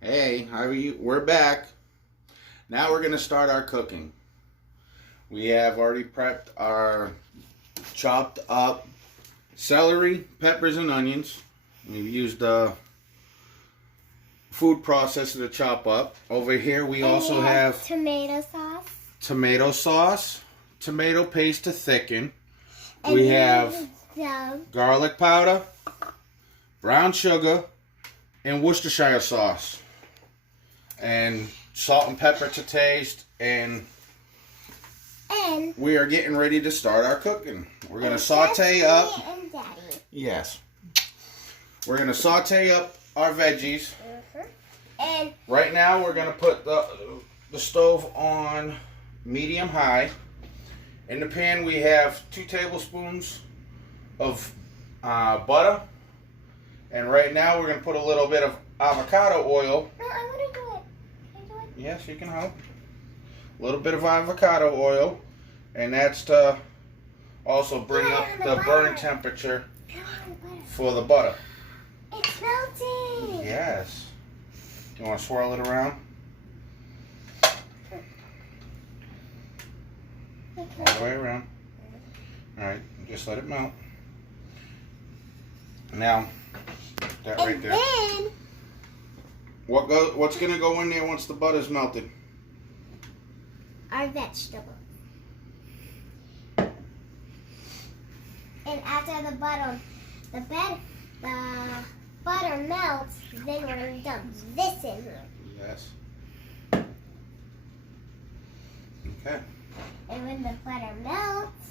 Hey, how are you? We're back. Now we're going to start our cooking. We have already prepped our chopped up celery, peppers, and onions. We've used a food processor to chop up. Over here we also have tomato sauce, tomato paste to thicken. We have garlic powder, brown sugar, and Worcestershire sauce. And salt and pepper to taste, and we are getting ready to start our cooking. We're going to saute up. Yes. We're going to saute up our veggies. And right now we're going to put the stove on medium high. In the pan we have 2 tablespoons of butter. And right now we're going to put a little bit of avocado oil. No, I want to do it. Can I do it? Yes, you can help. A little bit of avocado oil. And that's to also bring up the burn temperature for the butter. It's melting. Yes. You want to swirl it around? All the way around. Alright, just let it melt. Now, that right there. Then What's going to go in there once the butter's melted? our vegetable. And after the butter melts, then we're going to dump this in here. Yes. Okay. And when the butter melts,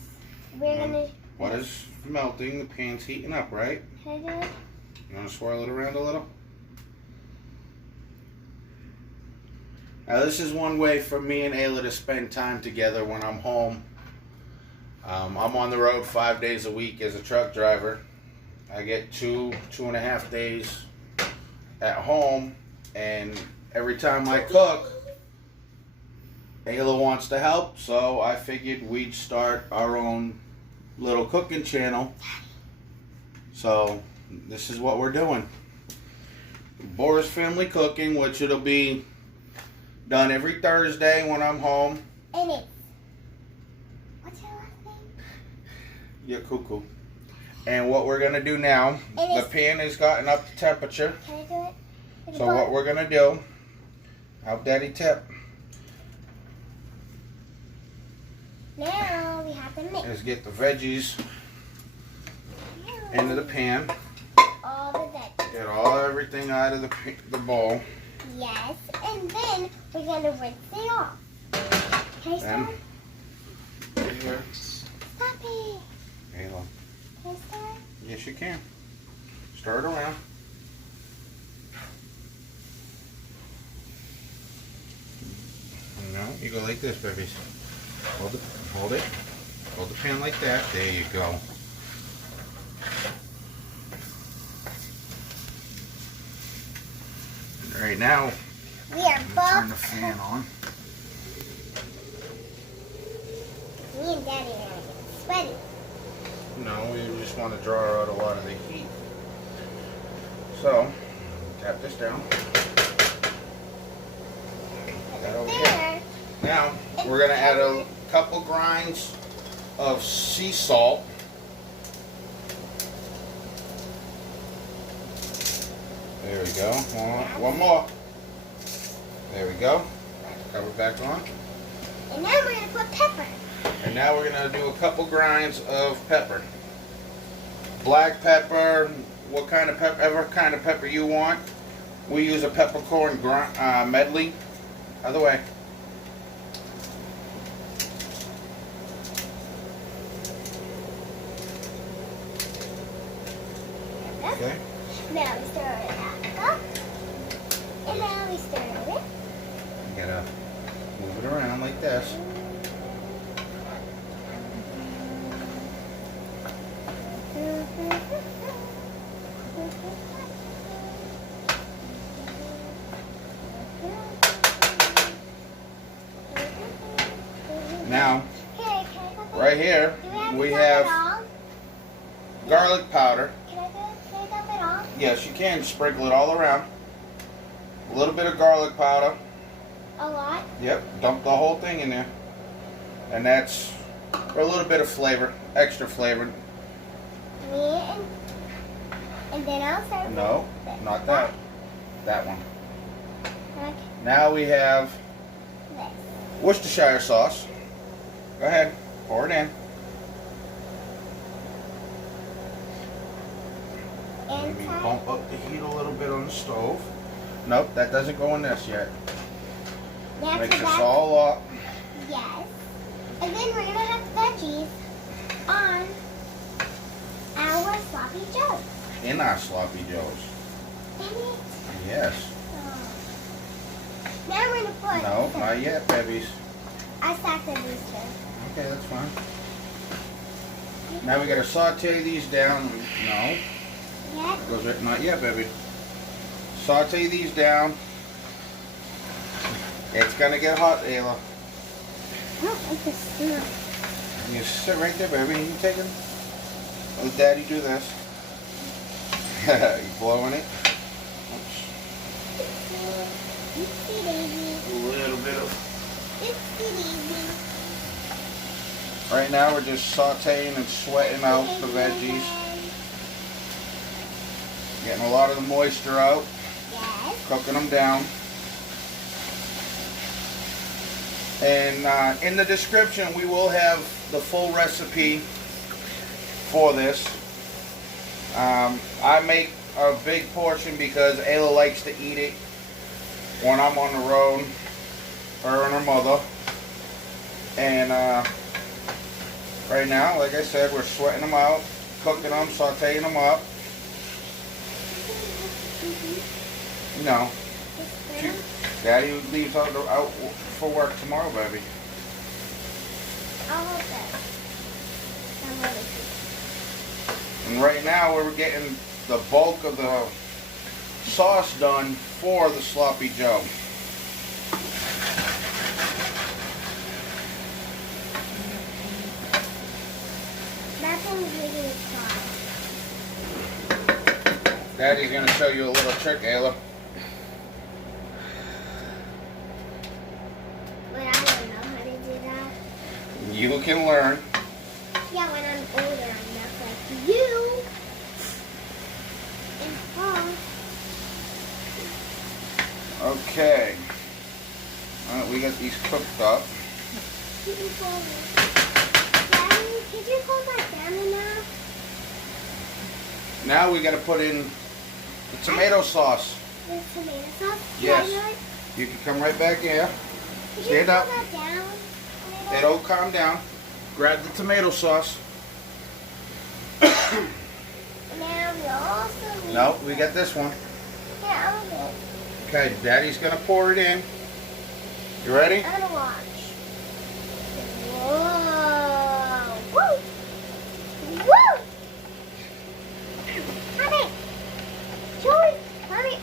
we're going to... Butter's melting, the pan's heating up, right? Can I do it? You want to swirl it around a little? Now this is one way for me and Ayla to spend time together when I'm home. I'm on the road 5 days a week as a truck driver. I get 2.5 days at home, and every time I cook, Ayla wants to help, so I figured we'd start our own little cooking channel. So this is what we're doing. Borys Family Cooking, which it'll be done every Thursday when I'm home. And it's... What's your last name? Yeah, cuckoo. And what we're gonna do now, the pan has gotten up to temperature. Can I do it? So what we're gonna do, help Daddy tip, Now we have to mix is get the veggies into the pan. all the veggies. Get everything out of the bowl. Yes, and then we're going to rinse it off. Can I Then, start? here, Puppy, Ayla. can I start? Yes, you can. Stir it around. No, you go like this, babies. Hold it. Hold the pan like that. There you go. And right now, We are turn the both... fan on. Me and Daddy are going to get sweaty. No, we just want to draw out a lot of the heat. So, tap this down. That over here. There. Now, we're going to add a couple grinds of sea salt. There we go. One more. There we go. Cover back on. And now we're going to put pepper. And now we're going to do a couple grinds of pepper. Black pepper, what kind of pepper, ever kind of pepper you want. We use a peppercorn medley. Other way. Okay. Now we stir it up. And now we stir it. You gotta move it around like this. Now, right here, we have garlic powder. Can I do it? Can I dump it all? Yes, you can sprinkle it all around. A A little bit of garlic powder. A lot? Yep, dump the whole thing in there. And that's for a little bit of flavor, extra flavor. And then I'll serve No, not that. That one. Okay. Now we have This. Worcestershire sauce. Go ahead, pour it in. Maybe bump up the heat a little bit on the stove. Nope, that doesn't go in this yet. Mix this all up. Yes. And then we're going to have veggies on our sloppy joe. In our sloppy joes. In it? Yes. Oh. Now we're going to put... No, not yet, babies. I stacked the booster. Okay, that's fine. Now we gotta saute these down. No. Yet? Goes right, not yet, baby. Saute these down. It's gonna get hot, Ayla. I don't like the smell. You sit right there, baby. You take it. Let Daddy do this. You blowing it? Oops. Oopsie daisy. A little bit of. Oopsie daisy. Right now we're just sauteing and sweating out the veggies. Getting a lot of the moisture out. Yes. Cooking them down. And in the description we will have the full recipe for this. I make a big portion because Ayla likes to eat it when I'm on the road, her and her mother. And right now, like I said, we're sweating them out, cooking them, sauteing them up. No. Daddy leaves out for work tomorrow, baby. I'll hold that. And right now we're getting the bulk of the sauce done for the sloppy joe. That one's really hot. Daddy's gonna show you a little trick, Ayla. But I don't know how to do that. You can learn. Yeah, when I'm older, I'm not like you. And Okay. Alright, we got these cooked up. Daddy, could you call my family now? Now we gotta put in the tomato sauce. The tomato sauce? Yes. You can come right back here. Could Stand you up. pull that down? It'll calm down. Grab the tomato sauce. Now we also need... No, we got this one. Yeah, I'm good. Okay, Daddy's gonna pour it in. You ready? I'm gonna watch. Whoa! Woo! Woo! Mommy! Joey! Mommy!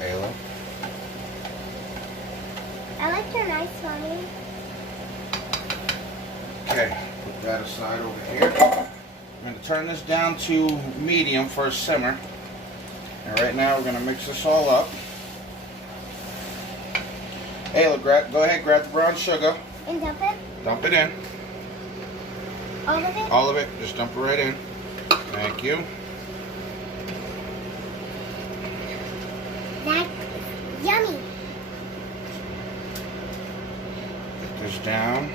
Ayla. I like your nice mommy. Okay, put that aside over here. I'm going to turn this down to medium for a simmer. And right now we're going to mix this all up. Ayla, go ahead, grab the brown sugar. And dump it? Dump it in. All of it? All of it. Just dump it right in. Thank you. That's yummy. Get this down.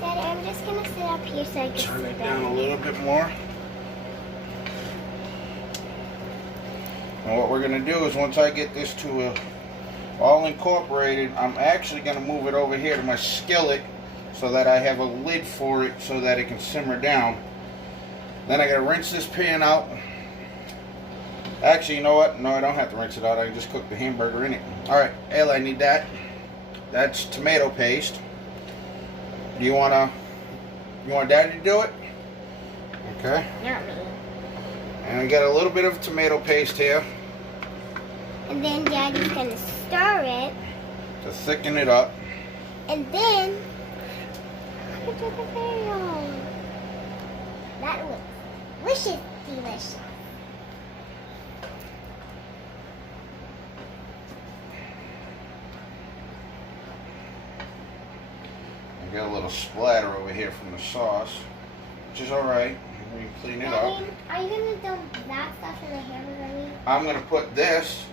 Daddy, I'm just going to sit up here so I can Turn see it better. down a little bit more. And what we're going to do is once I get this to all incorporated, I'm actually going to move it over here to my skillet so that I have a lid for it so that it can simmer down. Then I got to rinse this pan out. Actually, you know what? No, I don't have to rinse it out. I can just cook the hamburger in it. Alright, Ayla, I need that. That's tomato paste. Do you want Daddy to do it? Okay. Not me. And we got a little bit of tomato paste here And then Daddy's going to stir it. to thicken it up. And then... Look at the video. That looks delicious, delicious. got a little splatter over here from the sauce, which is alright. We can clean it up. Are you going to dump that stuff in the hamburger? I'm going to put this,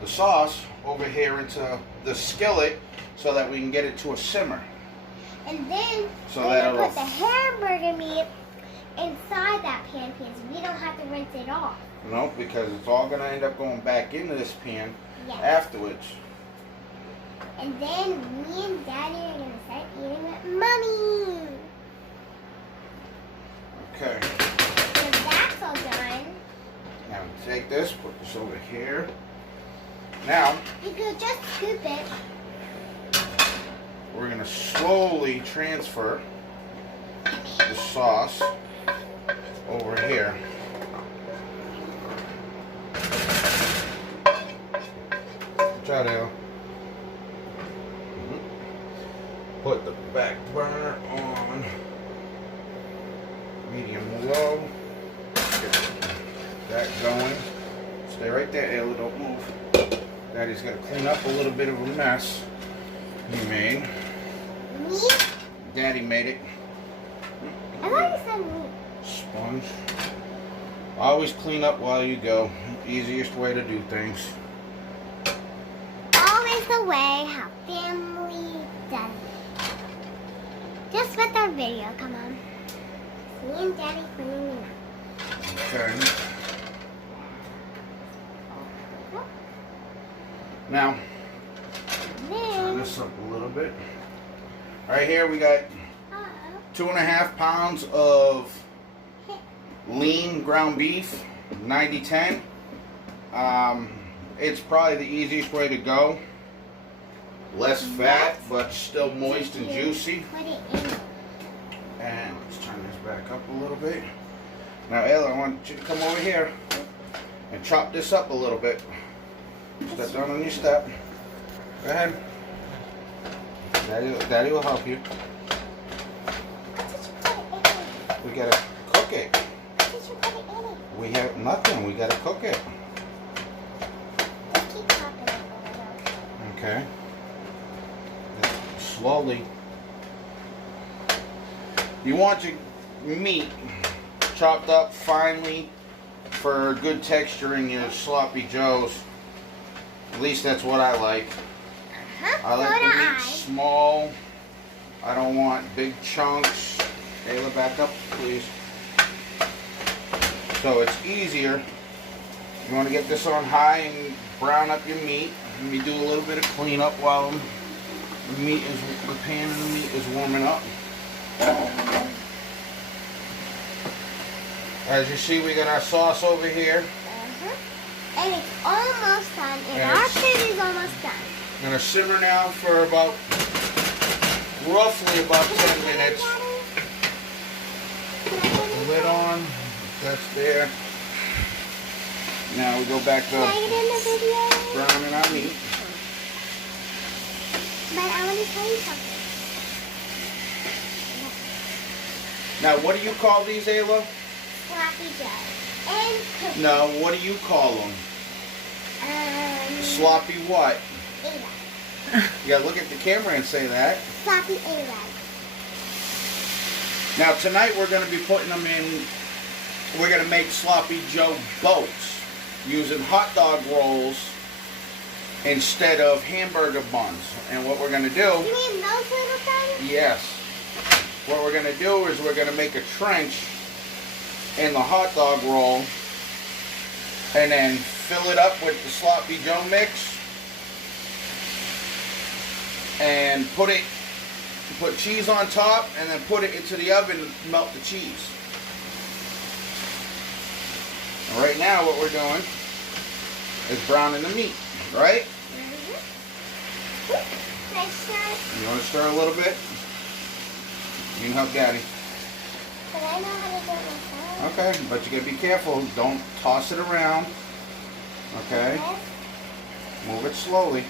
the sauce, over here into the skillet so that we can get it to a simmer. And then so we're that going to put the hamburger meat inside that pan because we don't have to rinse it off. No, because it's all going to end up going back into this pan afterwards. And then me and Daddy are going to start eating with Mommy. Okay. So that's all done. Now take this, put this over here. Now, you could just scoop it. We're going to slowly transfer the sauce over here. Watch out, Al. Put the back burner on medium low. Get that going. Stay right there, Ayla, don't move. Daddy's got to clean up a little bit of a mess he made. Me? Daddy made it. I thought you said me. Sponge. Always clean up while you go. Easiest way to do things. Always the way how family does it. Just with our video, come on. Me and Daddy cleaning it up. Okay. Now, turn this up a little bit. Right here we got 2.5 pounds of lean ground beef, 90-10. It's probably the easiest way to go. Less fat, but still moist and juicy. Put it in. And let's turn this back up a little bit. Now, Ayla, I want you to come over here and chop this up a little bit. Step down on your step. Go ahead. Daddy will help you. We gotta cook it. We have nothing. We gotta cook it. Just keep chopping it a little. Okay. Slowly. You want your meat chopped up finely for good texture in your sloppy joes. At least that's what I like. I like the meat small. I don't want big chunks. Ayla, back up, please. So it's easier. You want to get this on high and brown up your meat. Let me do a little bit of cleanup while the pan and the meat is warming up. As you see, we got our sauce over here. And it's almost done. And our food is almost done. I'm going to simmer now for about, roughly about 10 minutes. The lid on. That's there. Now we go back to browning our meat. But I want to tell you something. Now, what do you call these, Ayla? Sloppy Joe. And cookies. No, what do you call them? Sloppy what? A-Rod. You gotta look at the camera and say that. Sloppy A-Rod. Now tonight we're gonna be putting them in, we're gonna make Sloppy Joe boats using hot dog rolls instead of hamburger buns. And what we're gonna do... You mean those little things? Yes. What we're gonna do is we're gonna make a trench in the hot dog roll and then fill it up with the Sloppy Joe mix and put cheese on top and then put it into the oven to melt the cheese. And right now what we're doing is browning the meat, right? You want to stir a little bit? You can help Daddy. But I know how to do it myself. Okay, but you gotta be careful. Don't toss it around. Okay? Move it slowly.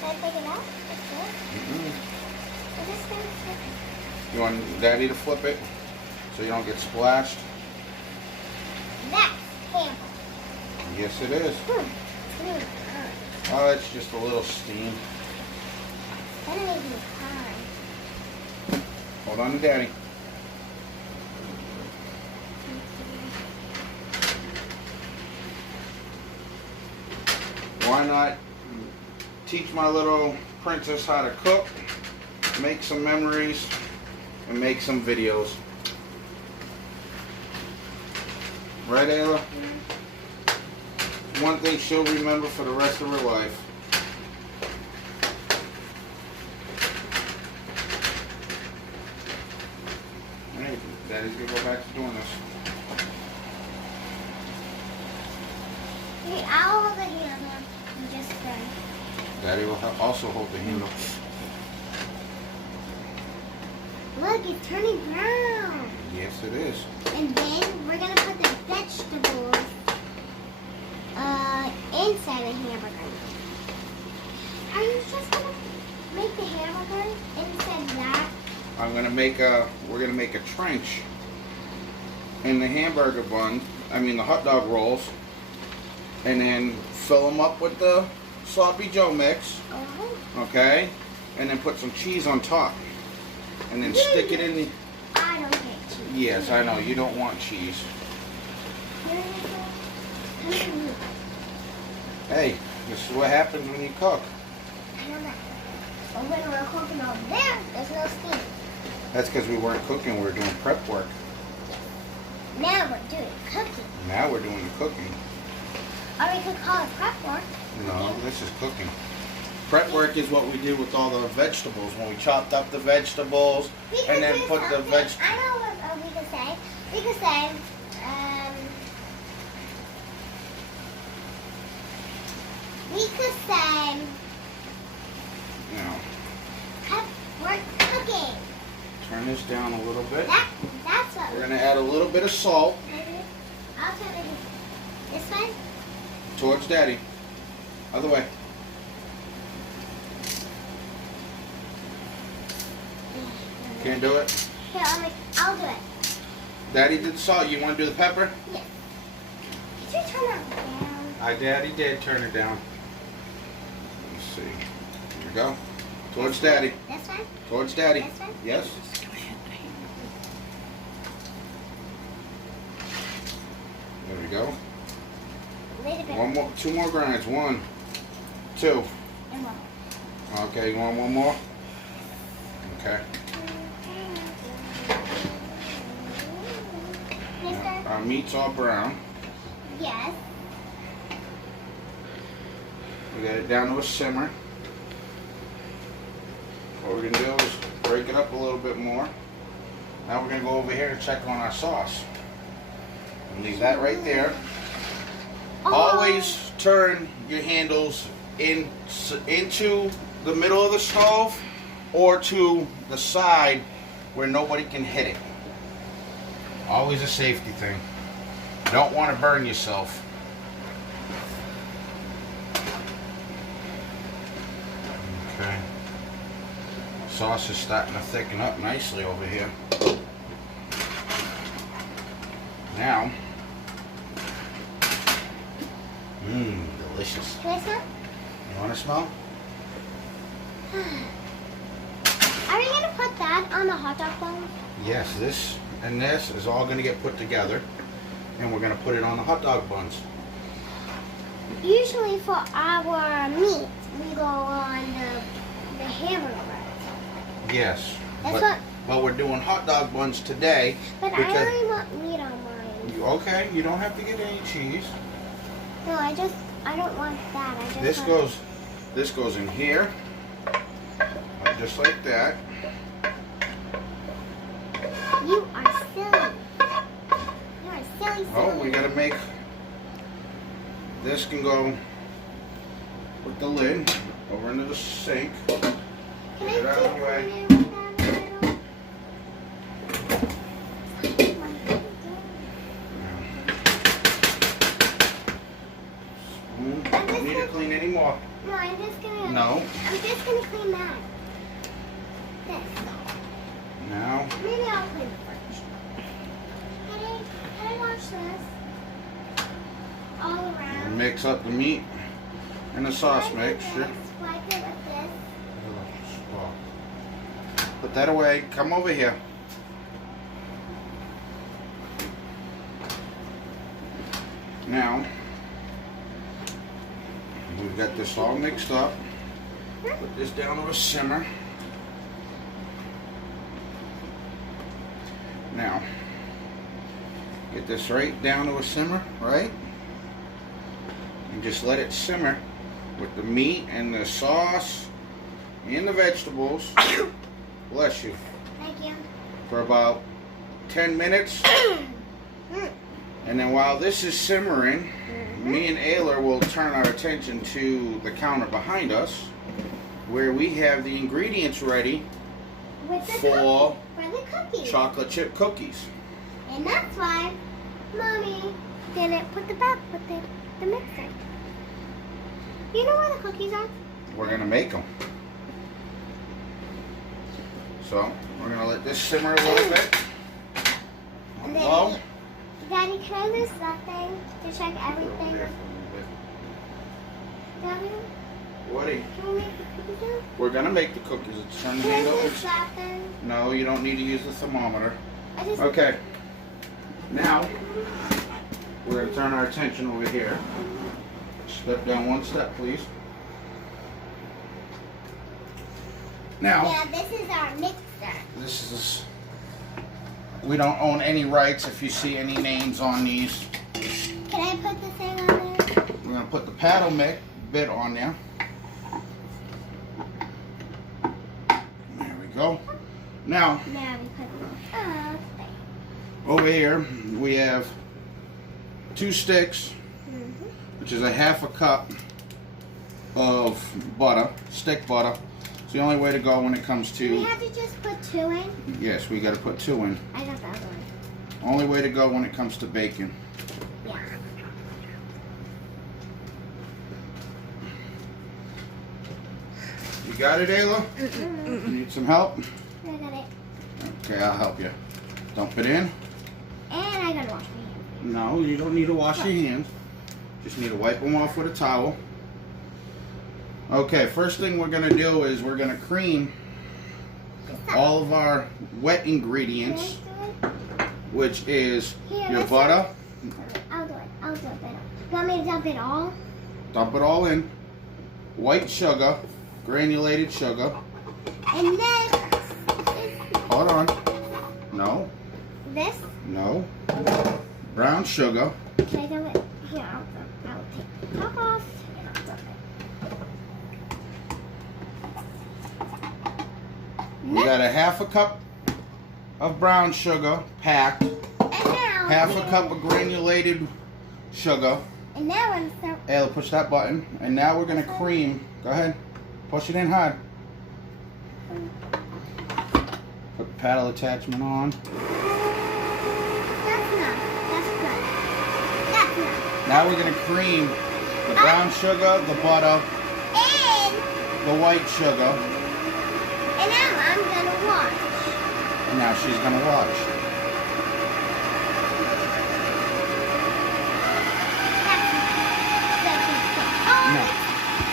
Can I take it out? You want Daddy to flip it so you don't get splashed? That's hamburger. Yes, it is. Oh, it's just a little steam. That made me hard. Hold on to Daddy. Why not teach my little princess how to cook, make some memories, and make some videos? Right, Ayla? One thing she'll remember for the rest of her life. Hey, Daddy's gonna go back to doing this. Okay, I'll hold the handle and just turn. Daddy will also hold the handle. Look, it's turning brown. Yes, it is. And then we're gonna put the vegetables inside the hamburger. Are you just gonna make the hamburger inside that? We're gonna make a trench in the hamburger bun. The hot dog rolls, and then fill them up with the sloppy Joe mix. Okay, and then put some cheese on top, and then stick it in the. I don't get cheese. Yes, I know you don't want cheese. Hey, this is what happens when you cook. I know that. But when we're cooking over there, there's no steam. That's because we weren't cooking, we were doing prep work. Now we're doing cooking. Now we're doing the cooking. Or we could call it prep work. No, this is cooking. Prep work is what we did with all the vegetables. When we chopped up the vegetables and then put the vegetables. I know what we could say. We could say, prep work cooking. Turn this down a little bit. That's what we're going to add a little bit of salt. I'll turn it this way. Towards Daddy. Other way. Can't do it? Here, I'll do it. Daddy did the salt. You want to do the pepper? Yes. Did you turn that down? Daddy did turn it down. Let's see. Here we go. Towards Daddy. This one? Towards Daddy. This one? Yes. There we go. One more, 2 more grinds. 1, 2. And 1. Okay, you want one more? Okay. Our meat's all brown. Yes. We got it down to a simmer. What we're going to do is break it up a little bit more. Now we're going to go over here and check on our sauce. And leave that right there. Always turn your handles into the middle of the stove or to the side where nobody can hit it. Always a safety thing. Don't want to burn yourself. Okay. Sauce is starting to thicken up nicely over here. Now, delicious. Can I smell? You want to smell? Are we going to put that on the hot dog bun? Yes, this and this is all going to get put together, and we're going to put it on the hot dog buns. Usually for our meat, we go on the hamburger buns. Yes, That's but we're doing hot dog buns today. But I only want meat on mine. Okay, you don't have to get any cheese. No, I don't want that. This goes in here, just like that. You are silly. You are silly. Oh, we gotta make this can go with the lid over into the sink. Can I Get it out of the way. Don't need to clean anymore. No, I'm just gonna. No. I'm just gonna clean that. This. Now. Maybe I'll clean it first. Can I wash this all around? Mix up the meat and the sauce Wipe it mixture. with this. Wipe it with this. Put that away. Come over here. Now, we've got this all mixed up. Put this down to a simmer. Now, get this right down to a simmer, right? And just let it simmer with the meat and the sauce and the vegetables. Bless you. Thank you. For about 10 minutes. And then while this is simmering, me and Ayla will turn our attention to the counter behind us, where we have the ingredients ready for the cookies. Chocolate chip cookies. And that's why Mommy didn't put the mixer. You know where the cookies are? We're going to make them. So, we're going to let this simmer a little bit. And then, Low. Daddy, can I lose that thing to check everything? Daddy, Woody, can we make the cookies now? we're going to make the cookies. Let's turn the Can I handle. lose that thing? No, you don't need to use the thermometer. I just... Okay. Now, we're going to turn our attention over here. Step down one step, please. Now, Yeah, this is our mixer. this is... We don't own any rights if you see any names on these. Can I put the thing on there? We're going to put the paddle bit on there. There we go. Now, Now we put the thing. over here, we have 2 sticks, which is a half a cup of butter, stick butter. It's the only way to go when it comes We to... have to just put 2 in? Yes, we got to put 2 in. I got that one. Only way to go when it comes to bacon. Yeah. You got it, Ayla? You need some help? I got it. Okay, I'll help you. Dump it in. And I gotta wash my hands. No, you don't need to wash your hands. Just need to wipe them off with a towel. Okay, first thing we're going to do is we're going to cream all of our wet ingredients, which is your butter. I'll do it. I'll dump it. You want me to dump it all? Dump it all in. White sugar, granulated sugar. And then Hold on. No, this. no. Brown sugar. Can I dump it? Here, I'll take the top off and I'll dump it. We got a half a cup of brown sugar packed. And now Half a cup of granulated sugar. And now I'm so. Ayla, push that button. And now we're going to cream. Go ahead. Push it in hard. Put the paddle attachment on. That's enough. That's good. That's enough. Now we're going to cream the brown sugar, the butter, And the white sugar. now I'm gonna wash. And now she's going to watch.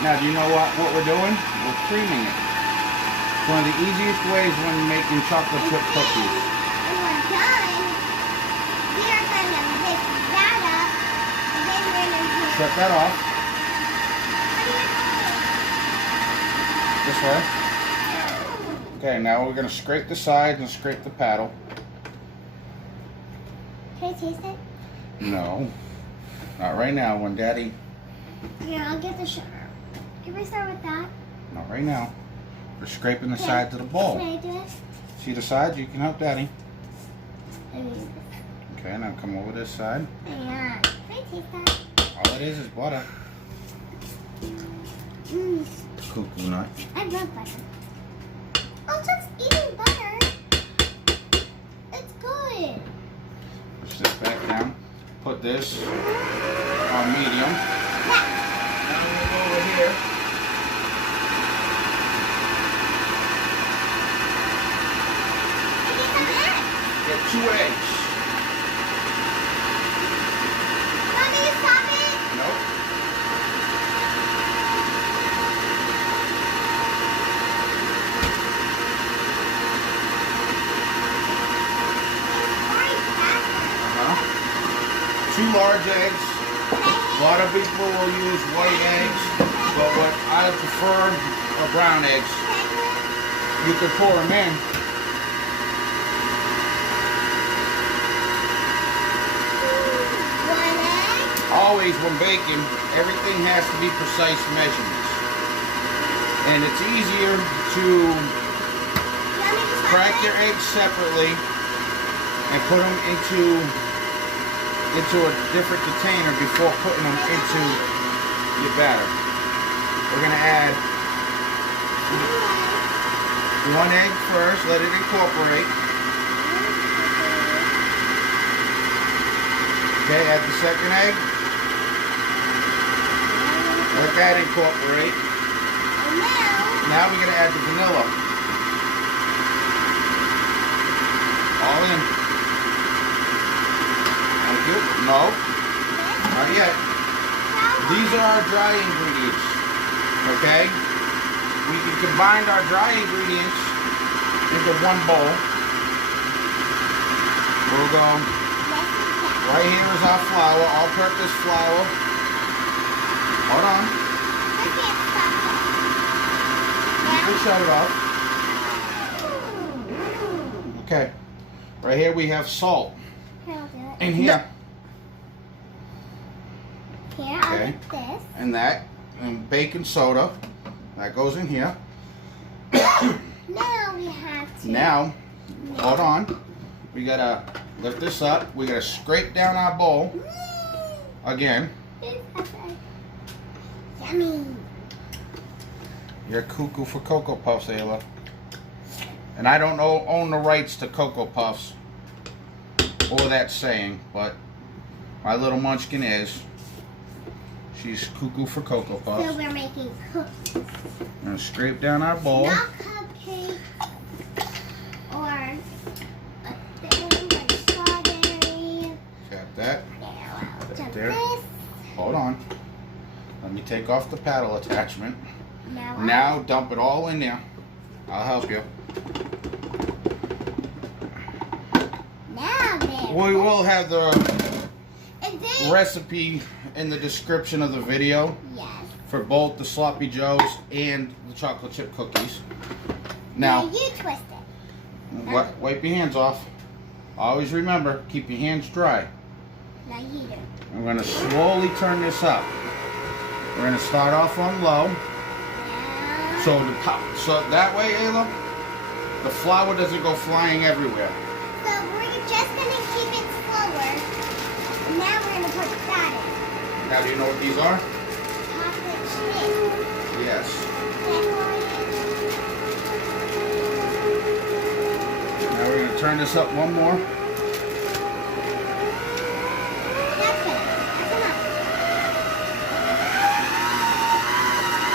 Now, do you know what we're doing? We're creaming it. It's one of the easiest ways when making chocolate chip cookies. When we're done, we are gonna mix that up, and then we're gonna put. Shut that off. This way. Okay, now we're going to scrape the sides and scrape the paddle. Can I taste it? No. Not right now, when Daddy... Here, I'll get the sugar. Can we start with that? Not right now. We're scraping the sides of the bowl. Can I do it? See the sides? You can help Daddy. I mean, Okay, now come over this side. yeah. Can I taste that? All it is butter. Mmm, Cuckoo nut. I love butter. Oh, just eating butter. It's good. Push this back down. Put this on medium. Now we're going to go over here. I get some eggs. Get 2 eggs. Want me to stop it? Nope. large eggs. A lot of people will use white eggs, but what I prefer are brown eggs. You could pour them in. Always when baking, everything has to be precise measurements. And it's easier to crack your eggs separately and put them into a different container before putting them into your batter. We're going to add 1 egg first, let it incorporate. Okay, add the second egg. Let that incorporate. Now we're going to add the vanilla. All in. Thank you. No. Not yet. These are our dry ingredients. Okay? We can combine our dry ingredients into one bowl. We'll go. Right here is our flour, all-purpose flour. Hold on. I can't stop it. You can shut it off. Okay. Right here we have salt. Here, I'll do it. In here. Here, Okay. I'll do this. And that. And baking soda. That goes in here. Now we have to. Now, hold on. We gotta lift this up. We gotta scrape down our bowl. Again. Yummy. You're cuckoo for Cocoa Puffs, Ayla. And I don't own the rights to Cocoa Puffs. Or that saying, but my little munchkin is. She's cuckoo for Cocoa Puffs. So we're making cookies. We're gonna scrape down our bowl. Not cupcakes or a thing like strawberries. Got that. Now I'll Right jump there. this. Hold on. Let me take off the paddle attachment. Now, Now dump it all in there. I'll help you. now there. We will have the And then, recipe in the description of the video yes. for both the Sloppy Joes and the chocolate chip cookies. Now, you twist it. wipe your hands off. Always remember, keep your hands dry. Now you do. I'm going to slowly turn this up. We're going to start off on low. Now, So that way, Ayla, the flour doesn't go flying everywhere. so we're just going to keep it slower. And now we're going to put that in. Now, do you know what these are? Chocolate chip. Yes. That's Now we're going to turn this up one more. good. That's enough.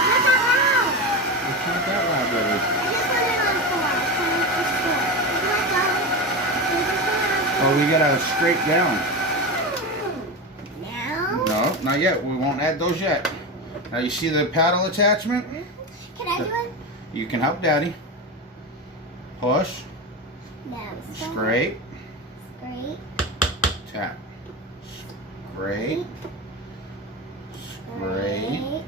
Not that loud. It's not that loud, baby. I just want it on 4. It's Oh, we got to scrape down. Now, No, not yet. We won't add those yet. Now you see the paddle attachment? can I do it? You can help Daddy. Push, Now, scrape, Scrape. tap. Scrape, scrape.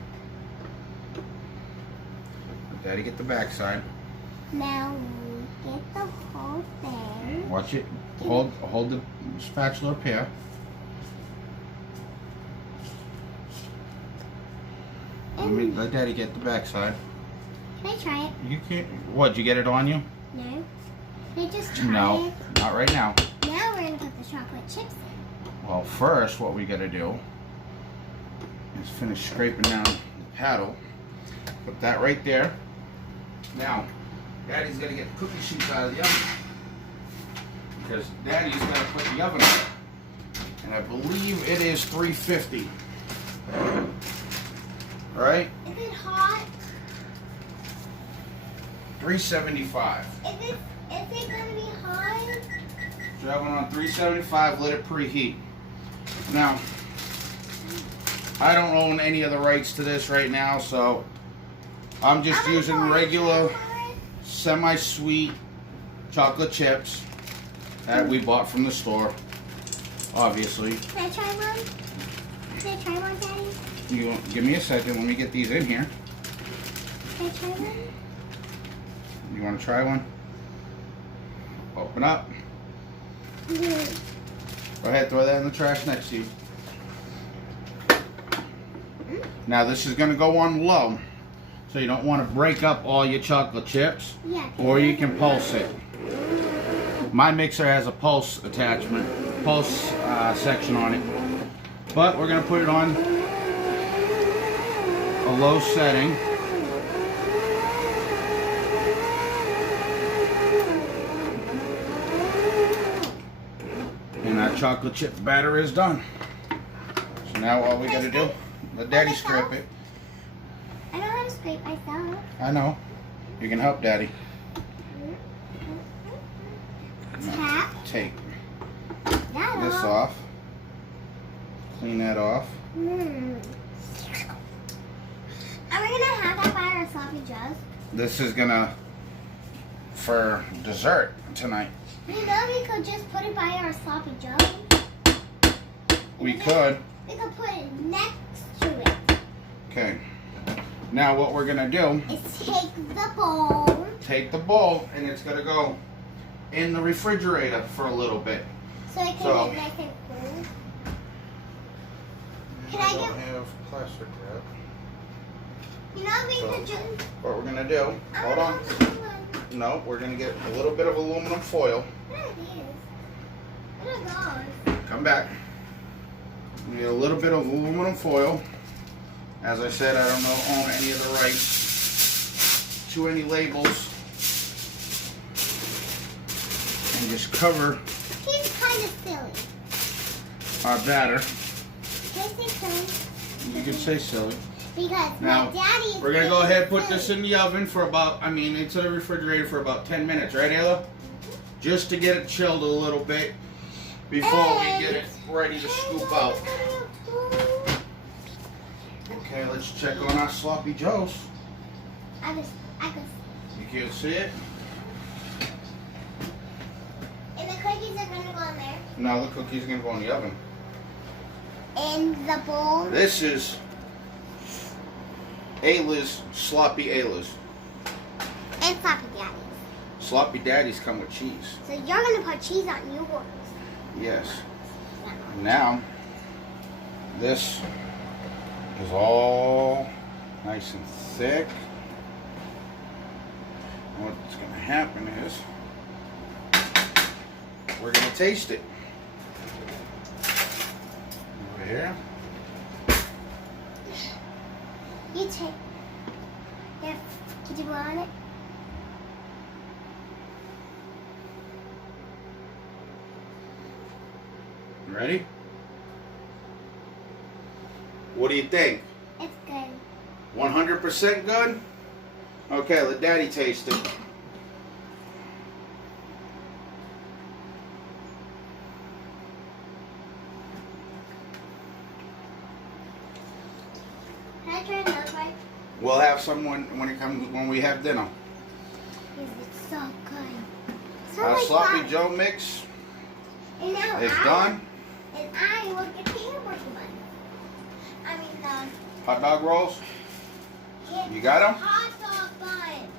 Daddy, get the back side. Now we get the whole thing. Watch it. Hold the spatula up here. Let Daddy get the back side. Can I try it? You can't. What? Did you get it on you? No. Can I just try No, it? not right now. Now we're gonna put the chocolate chips in. Well, first, what we gotta do is finish scraping down the paddle. Put that right there. Now, Daddy's gonna get the cookie sheets out of the oven. Because Daddy's gonna put the oven on. And I believe it is 350. Right? Is it hot? 375. Is it gonna be hot? So that one on 375, let it preheat. Now, I don't own any of the rights to this right now, so I'm just using regular semi-sweet chocolate chips that we bought from the store. obviously. Can I try one? Can I try one, Daddy? You give me a second. Let me get these in here. Can I try one? You want to try one? Open up. Go ahead, throw that in the trash next to you. Now this is going to go on low, so you don't want to break up all your chocolate chips, or you can pulse it. My mixer has a pulse attachment, pulse section on it, but we're going to put it on a low setting. And our chocolate chip batter is done. So now all we got to do, let Daddy scrape it. I know how to scrape myself. I know. You can help Daddy. Tap. Take That this off. Clean that off. Are we gonna have that by our sloppy joes? This is gonna for dessert tonight. You know we could just put it by our sloppy joes. We could. We could put it next to it. Okay. Now what we're gonna do is take the bowl. Take the bowl and it's gonna go in the refrigerator for a little bit. So it can get nice and cool. Can I don't have plastic wrap. You know we could just. What we're gonna do? Hold on. No, we're gonna get a little bit of aluminum foil. What are these? What are those? Come back. We need a little bit of aluminum foil. As I said, I don't own any of the rights to any labels. And just cover He's kind of silly. our batter. Can I say silly? You can say silly. Because Now, my daddy is we're going to go ahead and put silly. this in the oven for about, into the refrigerator for about 10 minutes, right, Ayla? Just to get it chilled a little bit before we get it ready to scoop out. Okay, let's check on our sloppy joes. I can. You can't see it? And the cookies are gonna go in there. No, the cookies are going to go in the oven. In the bowl. This is Ayla's sloppy Ayla's. And sloppy daddies. Sloppy daddies come with cheese. So you're gonna put cheese on yours. Yes. Now, this is all nice and thick. What's going to happen is we're going to taste it. Over here. You take. Here, could you blow on it? Ready? What do you think? It's good. 100% good? Okay, let Daddy taste it. Can I try another bite? We'll have some when we have dinner. It's so good. So Our much sloppy fun. Joe mix And now is done. And I will get the hamburger bun. I mean Hot dog rolls. You got 'em? Hot dog buns.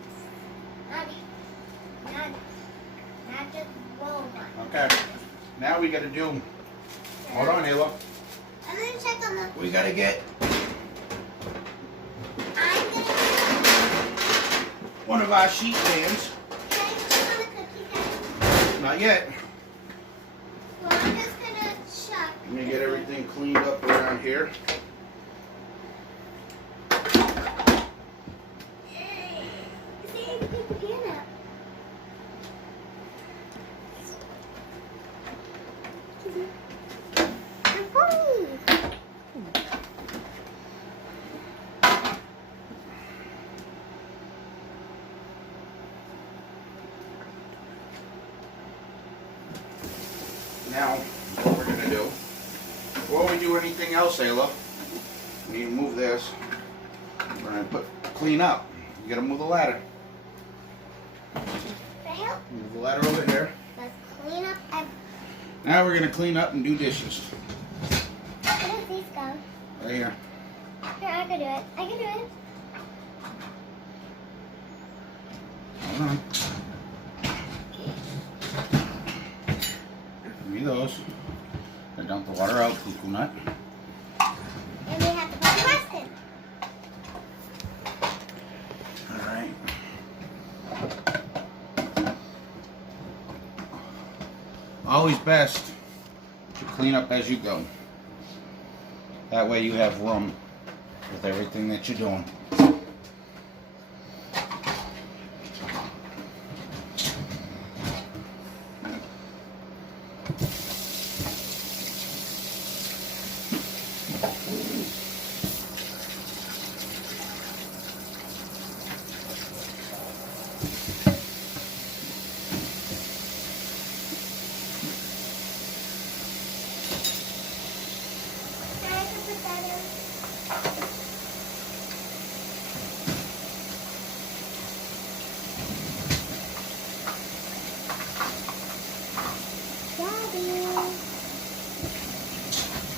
Not just roll buns. Okay. Now we got to do. Hold on, Ayla. I'm gonna check on the. We got to get I'm gonna. one of our sheet pans. Can I check on the cookie guys? Not yet. Well, I'm just gonna check. Let me get everything cleaned up around here. See, pick the pan up. I'm funny. Now, what we're going to do, before we do anything else, Ayla, we need to move this. We're going to clean up. You got to move the ladder. Can I help? Move the ladder over here. Let's clean up Now we're gonna clean up and do dishes. Where does these go? Right here. Here, I can do it. I can do it. Hold on. Give me those. And dump the water out, cuckoo nut. And we have to put the rest in. Alright. Always best to clean up as you go. That way you have room with everything that you're doing.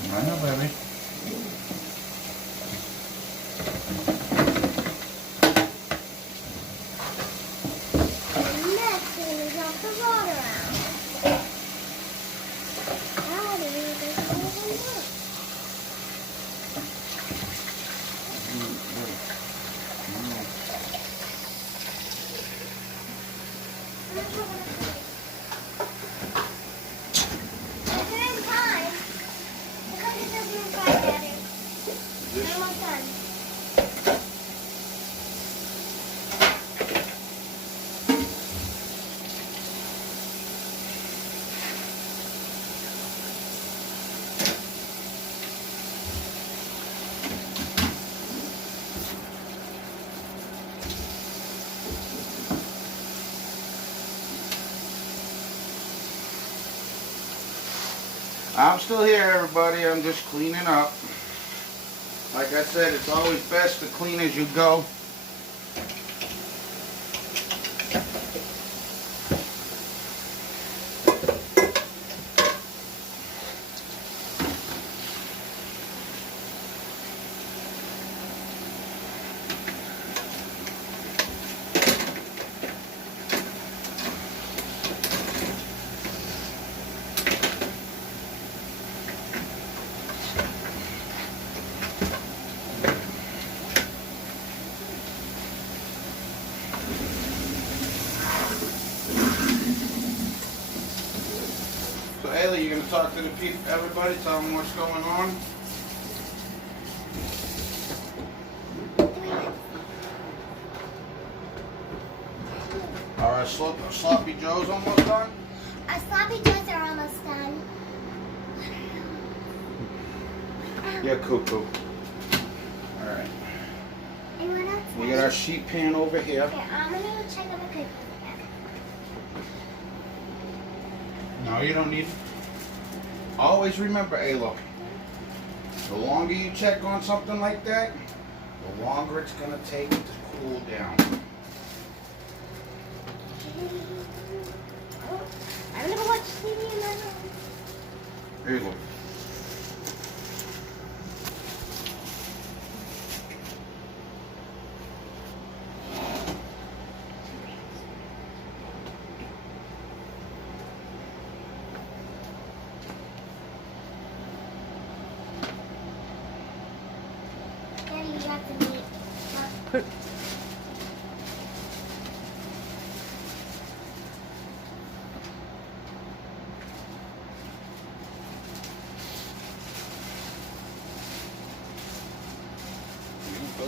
I know, baby. Next, we're going to drop the water out. Daddy, there's more than that. I'm still here, everybody. I'm just cleaning up. Like I said, it's always best to clean as you go. So, Ayla, you gonna talk to the people, everybody, tell them what's going on? Our sloppy joes almost done? Our sloppy joes are almost done. Yeah, cuckoo. Alright. And what else? We got our sheet pan over here. Okay, I'm going to check on the cookies again. No, you don't need. Always remember, Ayla, the longer you check on something like that, the longer it's going to take to cool down. Oh, I'm going to watch TV in my room. Here you go. Daddy, you got the meat. Put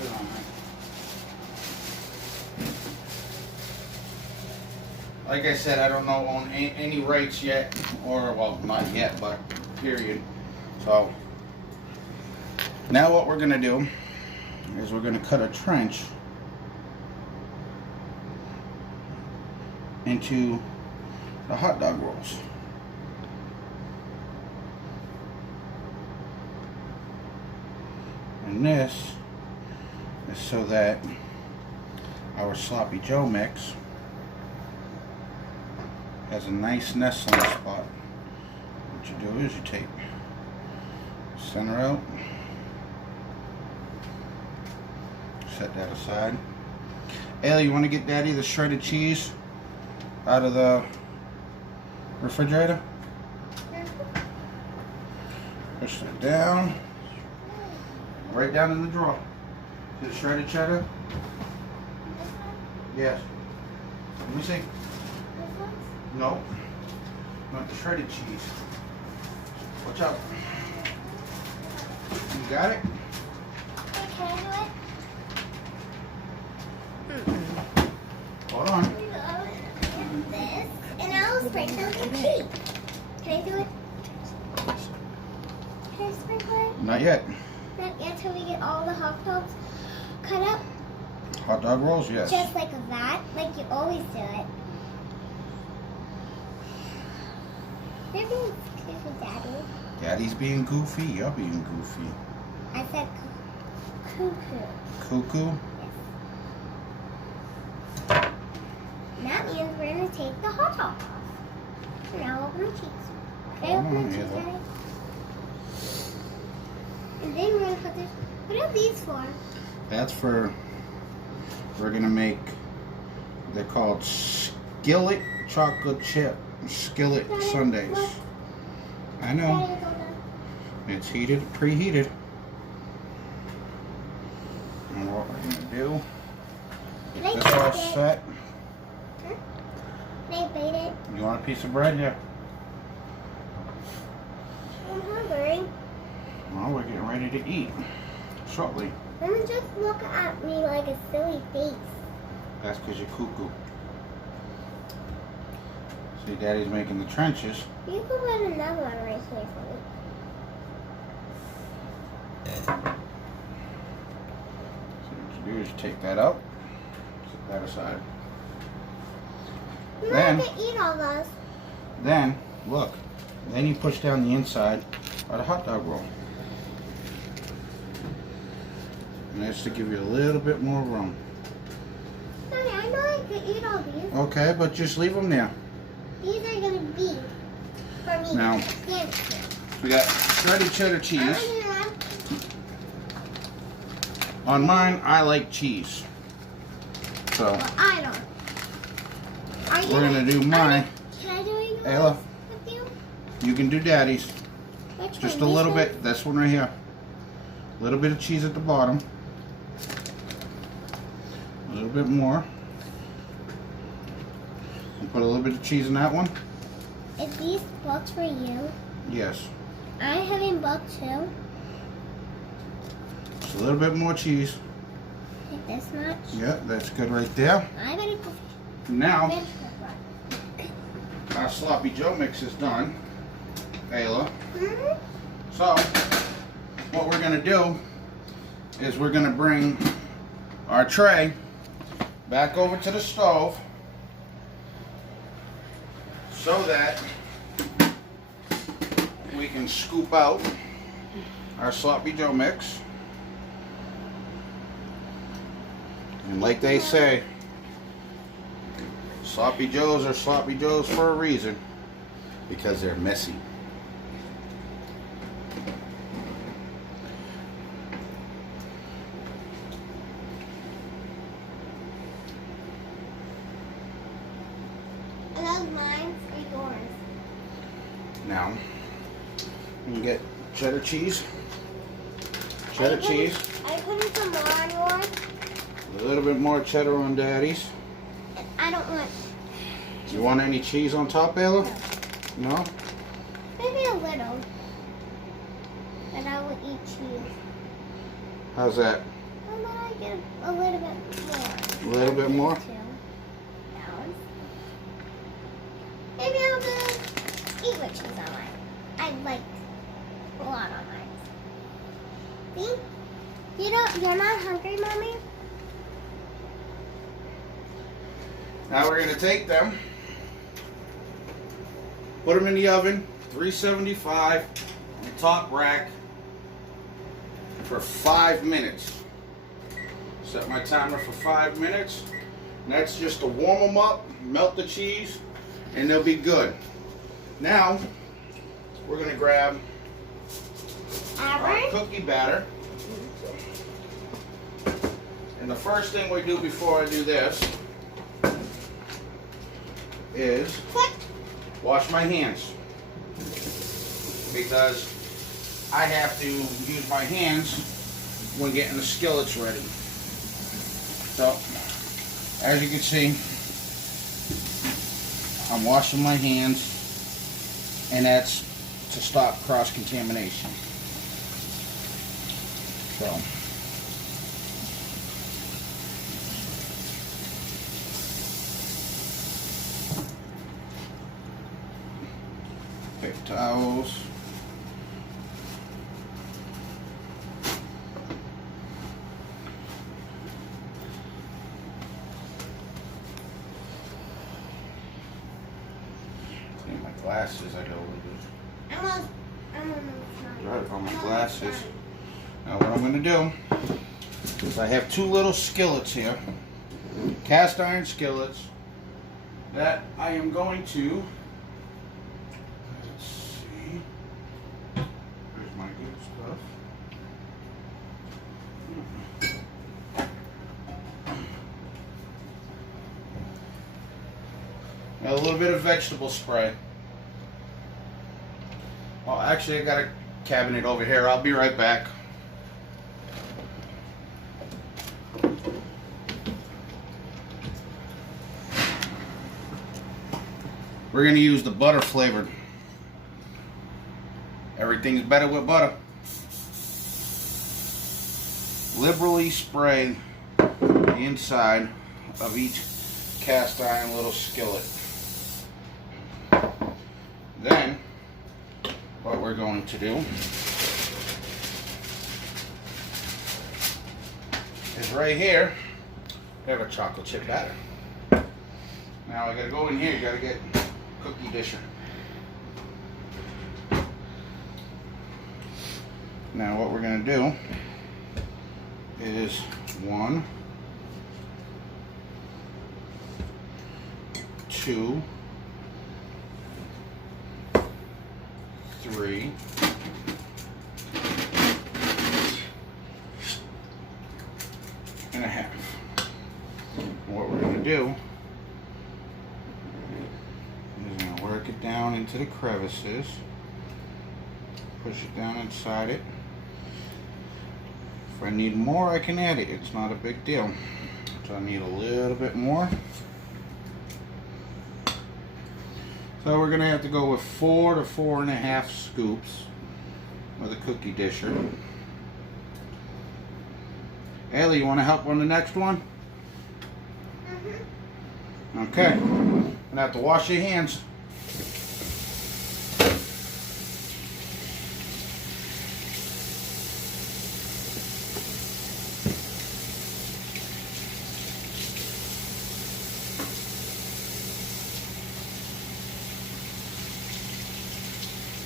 it on there. Like I said, I don't know on any rights yet, or well, not yet, but period. So now what we're gonna do is we're gonna cut a trench into the hot dog rolls. And this is so that our sloppy joe mix has a nice nestling spot What you do is you take center out, set that aside. Ayla, you want to get Daddy the shredded cheese out of the refrigerator? Push that down, right down in the drawer. See the shredded cheddar? Yes. Let me see. No, not the shredded cheese. Watch out. You got it? Can I do it? Hold on. This, and I'll sprinkle the cheese. Can I do it? Can I sprinkle it? Not yet. Not yet till we get all the hot dogs cut up. Hot dog rolls, yes. Just like that, like you always do it. You're being goofy, Daddy. Daddy's being goofy. You're being goofy. I said cuckoo. Cuckoo? Yes. That means we're going to take the hot dog off. So now open the cheese. Can I open the cheese, Daddy? And then we're going to put this. What are these for? That's for, we're going to make, they're called skillet chocolate chip skillet sundaes. Look. I know. Daddy, hold on. It's heated, preheated. And what we're going to do, Can I get this all taste it? set. Huh? Can I bite it? You want a piece of bread? Yeah. I'm hungry. Well, we're getting ready to eat shortly. Mama just look at me like a silly face. That's because you're cuckoo. See, Daddy's making the trenches. You can put another one right here for me. So what you do is you take that out, set that aside. You Then- don't have to eat all those. Then, look, then you push down the inside of the hot dog roll. And that's to give you a little bit more room. Daddy, I know I could eat all these. Okay, but just leave them there. These are gonna be for me. Now- Yes. We got shredded cheddar I cheese. want to do that. On mine, I like cheese. So, Well, I don't. Are you we're going to do mine. Can I do yours Ayla. with you? You can do Daddy's. Which Just a one? little This bit. This one right here. A little bit of cheese at the bottom. A little bit more. And put a little bit of cheese in that one. one? Is these both for you? Yes. I having both too. Just a little bit more cheese. Like this much. Yeah, that's good right there. I gotta go. Now, our sloppy Joe mix is done. Ayla. Mm-hmm. So, what we're going to do is we're going to bring our tray back over to the stove so that we can scoop out our sloppy Joe mix. And like they say, sloppy Joes are sloppy Joes for a reason, because they're messy. And those mine are yours. Now, you can get cheddar cheese. Cheddar cheese. Are you putting some more on yours? A little bit more cheddar on Daddy's. I don't want. You want any cheese on top, Ayla? No? Maybe a little. But I will eat cheese. How's that? How about I get a little bit more? A little bit more? Maybe I'll just eat with cheese on mine. I like a lot on mine. See? You're not hungry, Mommy? Now we're going to take them, put them in the oven, 375 on the top rack for 5 minutes. Set my timer for 5 minutes. And that's just to warm them up, melt the cheese, and they'll be good. Now, we're going to grab our cookie batter. And the first thing we do before I do this is wash my hands, because I have to use my hands when getting the skillets ready. So, as you can see, I'm washing my hands, and that's to stop cross-contamination. So, paper towels. Need my glasses. I got a little bit. Right on my glasses. Now what I'm going to do is I have two little skillets here, cast iron skillets, that I am going to, let's see, there's my good stuff. Got a little bit of vegetable spray. Well, actually I got a cabinet over here. I'll be right back. We're going to use the butter flavored. Everything's better with butter. Liberally spray the inside of each cast iron little skillet. Then, what we're going to do is right here, we have a chocolate chip batter. Now I gotta go in here, you gotta get cookie disher. Now what we're gonna do is 1, 2, 3, and a half. And what we're going to do is going to work it down into the crevices, push it down inside it. If I need more, I can add it. It's not a big deal. So I need a little bit more. So we're going to have to go with 4 to 4.5 scoops with a cookie disher. Ellie, you want to help on the next one? Okay. You're going to have to wash your hands.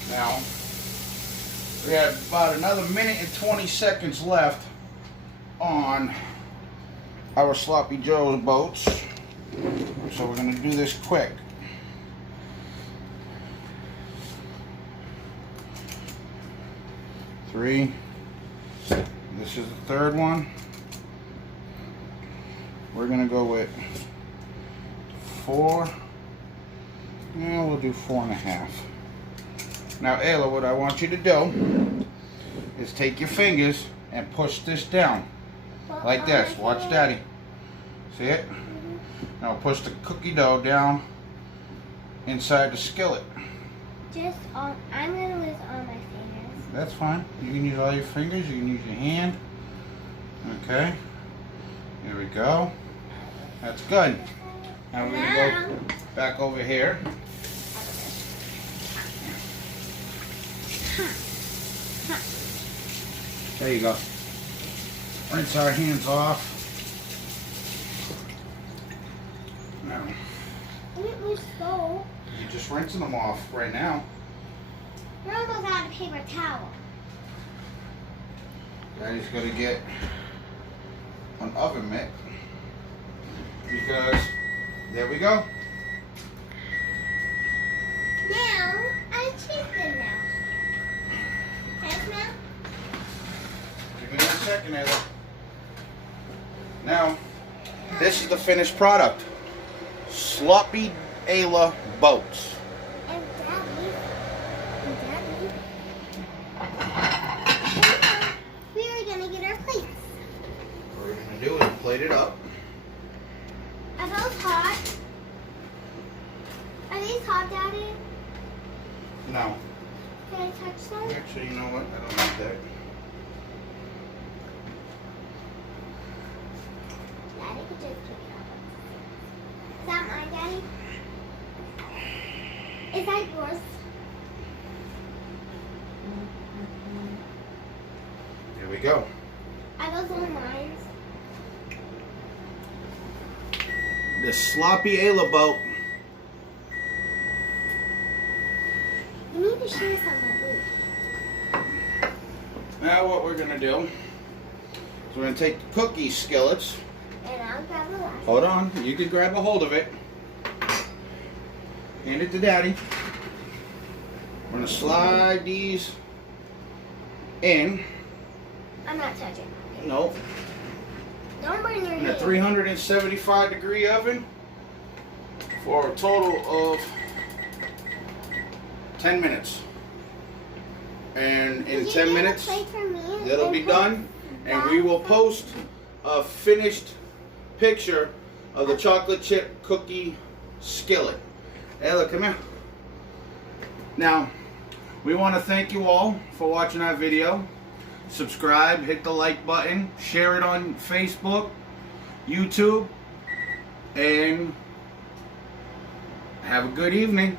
Now, we have about another minute and 20 seconds left on our Sloppy Joe's boats. So we're going to do this quick. Three. This is the third one. We're going to go with 4. Yeah, we'll do 4.5. Now, Ayla, what I want you to do is take your fingers and push this down. Like this. Watch Daddy. See it? Now push the cookie dough down inside the skillet. I'm going to use all my fingers. That's fine. You can use all your fingers. You can use your hand. Okay. Here we go. That's good. Now we're going to go back over here. There you go. Rinse our hands off. Now, you're just rinsing them off right now. You're almost out of paper towel. Daddy's going to get an oven mitt because there we go. Now, I'm cheating now. second, Ayla. Now, this is the finished product. Sloppy Ayla boats. And Daddy. We are gonna get our plates. What we're gonna do is plate it up. Are those hot? Are these hot, Daddy? No. Can I touch them? Actually, you know what? I don't need that. Daddy could just pick it up. Is that mine, Daddy? Is that yours? Here we go. Are those all mine? The sloppy Ayla boat. You need to share some of my food. Now what we're gonna do is we're gonna take the cookie skillets. And I'll grab the last. Hold on, you can grab a hold of it. Hand it to Daddy. We're gonna slide these in. I'm not touching. Nope. Don't burn your In a hand. 375-degree oven for a total of 10 minutes. And in Could you 10 get a minutes, plate for me it'll and be put done, and we will post a finished picture of the chocolate chip cookie skillet. Hey, look, come here. Now, we want to thank you all for watching our video. Subscribe, hit the like button, share it on Facebook, YouTube, and have a good evening.